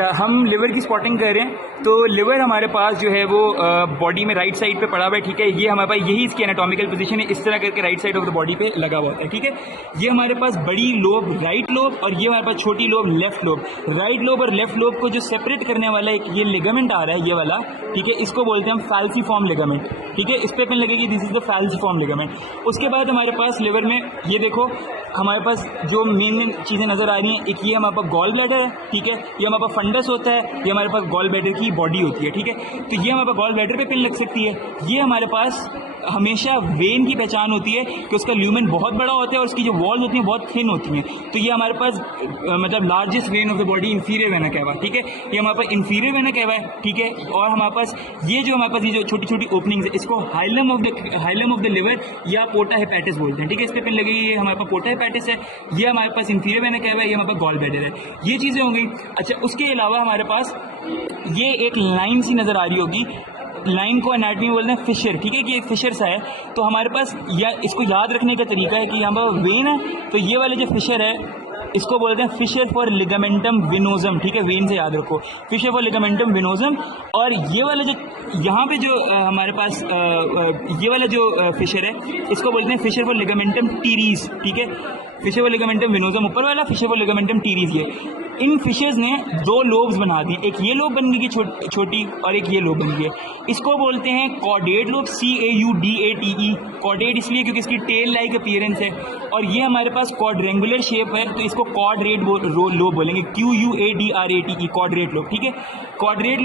हम लिवर की स्पॉटिंग कर रहे हैं तो लिवर हमारे पास जो है वो बॉडी में राइट साइड पे पड़ा हुआ है, ठीक है। ये हमारे पास यही इसकी एनाटॉमिकल पोजीशन है, इस तरह करके right side of the body पे लगा हुआ होता है, ठीक है। ये हमारे पास बड़ी लोब राइट लोब और ये हमारे पास छोटी lobe left lobe. Right lobe और लेफ्ट लोब को जो सेपरेट करने वाला एक ये लिगामेंट आ रहा है, ये वाला, ठीक है, इसको बोलते हैं हम फैल्सीफॉर्म लिगामेंट, ठीक है। इस पे पेन लगेगी, दिस इज द फैल्सीफॉर्म लिगामेंट। उसके बाद हमारे पास लिवर में ये देखो हमारे पास जो मेन चीज़ें नज़र आ रही हैं, एक ये हमारे पास गॉल ब्लैडर है, ठीक है, ये हमारे पास फंडस होता है, ये हमारे पास गॉल ब्लैडर की बॉडी होती है, ठीक है। तो ये हमारे पास गॉल ब्लैडर पे पिन लग सकती है। ये हमारे पास हमेशा वेन की पहचान होती है कि उसका ल्यूमेन बहुत बड़ा होता है और उसकी जो वॉल्स होती हैं बहुत थिन होती हैं। तो ये हमारे पास मतलब largest when of the body inferior vena कहवा, ठीक है, ये हमारे पास इंफीरियर वेना कहवा है, ठीक है। और हमारे पास ये जो छोटी छोटी ओपनिंग्स है, इसको हाइलम ऑफ द लिवर या पोर्टा हेपेटिस बोलते हैं, ठीक है। इस पे पिन लगेगी, ये हमारे पास पोर्टा हेपेटिस है, ये हमारे पास इंफीरियर वेना कहवा है, ये हमारे पास गॉल ब्लैडर है। ये चीज़ें हो गई। अच्छा, उसके अलावा हमारे पास ये एक लाइन सी नज़र आ रही होगी, लाइन को एनाटॉमी में बोलते हैं फिशर, ठीक है, कि एक फिशर सा है। तो हमारे पास या इसको याद रखने का तरीका है कि यहाँ पर वेन है, तो ये वाले जो फिशर है इसको बोलते हैं फिशर फॉर लिगामेंटम विनोजम, ठीक है, वेन से याद रखो, फिशर फॉर लिगामेंटम विनोजम। और ये वाला जो यहाँ पे जो हमारे पास ये वाला जो फिशर है, इसको बोलते हैं फिशर फॉर लिगामेंटम टीरीज, ठीक है, फिशर फॉर लिगामेंटम विनोजम ऊपर वाला, फिशर फॉर लिगामेंटम टीरीज। ये इन फिशर्स ने दो लोब्स बना दिए, एक ये लोब बन गई छोटी और एक ये लोब बन गई है। इसको बोलते हैं कॉर्डेट लोब, CAUDATE। कॉर्डेट इसलिए क्योंकि इसकी टेल लाइक अपीयरेंस है, और ये हमारे पास क्वाड्रेंगुलर शेप है तो इसको क्वाड्रेट लोब बोलेंगे, QUADRATE, क्वाड्रेट लोब, ठीक है। क्वाड्रेट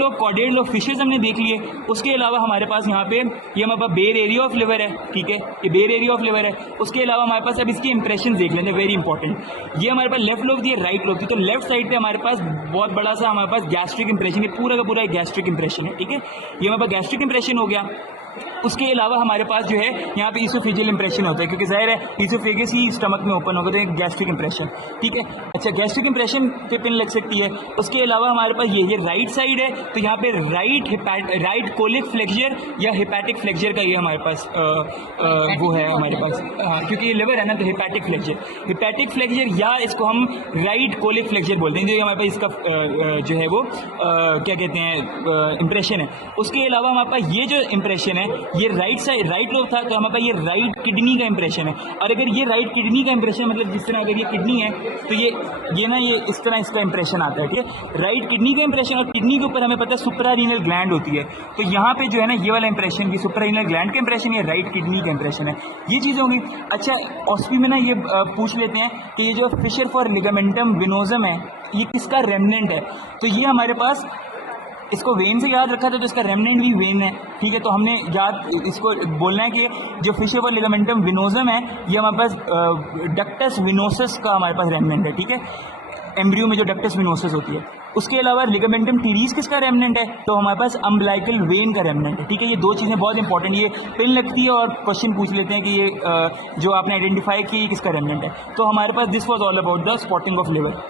लोब फिशर्स हमने देख लिए। उसके अलावा हमारे पास यहाँ पे ये हमारे पास बेयर एरिया ऑफ लिवर है, ठीक है, ये बेयर एरिया ऑफ लिवर है। उसके अलावा हमारे पास अब इसके इंप्रेशन देख लेंगे, वेरी इंपॉर्टेंट। ये हमारे पास लेफ्ट लोब थी, ये राइट लोब थी, तो लेफ्ट साइड पे हमारे पास बहुत बड़ा सा हमारे पास गैस्ट्रिक इंप्रेशन, ये पूरा का पूरा एक गैस्ट्रिक इंप्रेशन है, ठीक है। ये हमारे पास गैस्ट्रिक इंप्रेशन हो गया। उसके अलावा हमारे पास जो है यहाँ पे इसोफेजियल इंप्रेशन होता है, क्योंकि जाहिर है इसोफेगस ही स्टमक में ओपन होगा, तो एक गैस्ट्रिक इंप्रेशन, ठीक है। अच्छा, गैस्ट्रिक इंप्रेशन पे पिन लग सकती है। उसके अलावा हमारे पास ये राइट साइड है, तो यहाँ पे राइट कोलिक फ्लेक्सर या हिपैटिक फ्लेक्सर का ये हमारे पास वो है हमारे पास, क्योंकि ये लिवर है ना, तो हिपैटिक फ्लेक्सर या इसको हम राइट कोलिक फ्लेक्सर बोलते हैं, जो हमारे पास इसका जो है वो क्या कहते हैं इंप्रेशन है। उसके अलावा हमारे पास ये जो इंप्रेशन है, ये राइट लोब था, तो हमारे पास ये राइट किडनी का इंप्रेशन है। और अगर ये राइट किडनी का इंप्रेशन मतलब जिस तरह अगर ये किडनी है तो ये इस तरह इसका इंप्रेशन आता है, ठीक है, राइट किडनी का इंप्रेशन। और किडनी के ऊपर हमें पता है सुप्रारीनल ग्लैंड होती है, तो यहाँ पे जो है ना ये वाला इंप्रेशन, ये सुप्रारीनल ग्लैंड का इंप्रेशन, ये राइट किडनी का इंप्रेशन है। ये चीज़ होंगी। अच्छा, ऑस्पी में ना ये पूछ लेते हैं कि ये जो फिशर फॉर लिगामेंटम विनोजम है, ये किसका रेमनेंट है। तो ये हमारे पास इसको वेन से याद रखा था, तो इसका रेमनेंट भी वेन है, ठीक है। तो हमने याद इसको बोलना है कि जो फिशर फॉर लिगामेंटम विनोजम है, ये हमारे पास डक्टस विनोसस का हमारे पास रेमनेंट है, ठीक है, एम्ब्रियो में जो डक्टस विनोसस होती है। उसके अलावा लिगामेंटम टीरीज किसका रेमनेंट है, तो हमारे पास अम्बिलाइकल वेन का रेमनेंट है, ठीक है। ये दो चीज़ें बहुत इंपॉर्टेंट, ये पिन लगती है और क्वेश्चन पूछ लेते हैं कि ये जो आपने आइडेंटिफाई की किसका रेमनेंट है। तो हमारे पास this was all about the spotting of liver.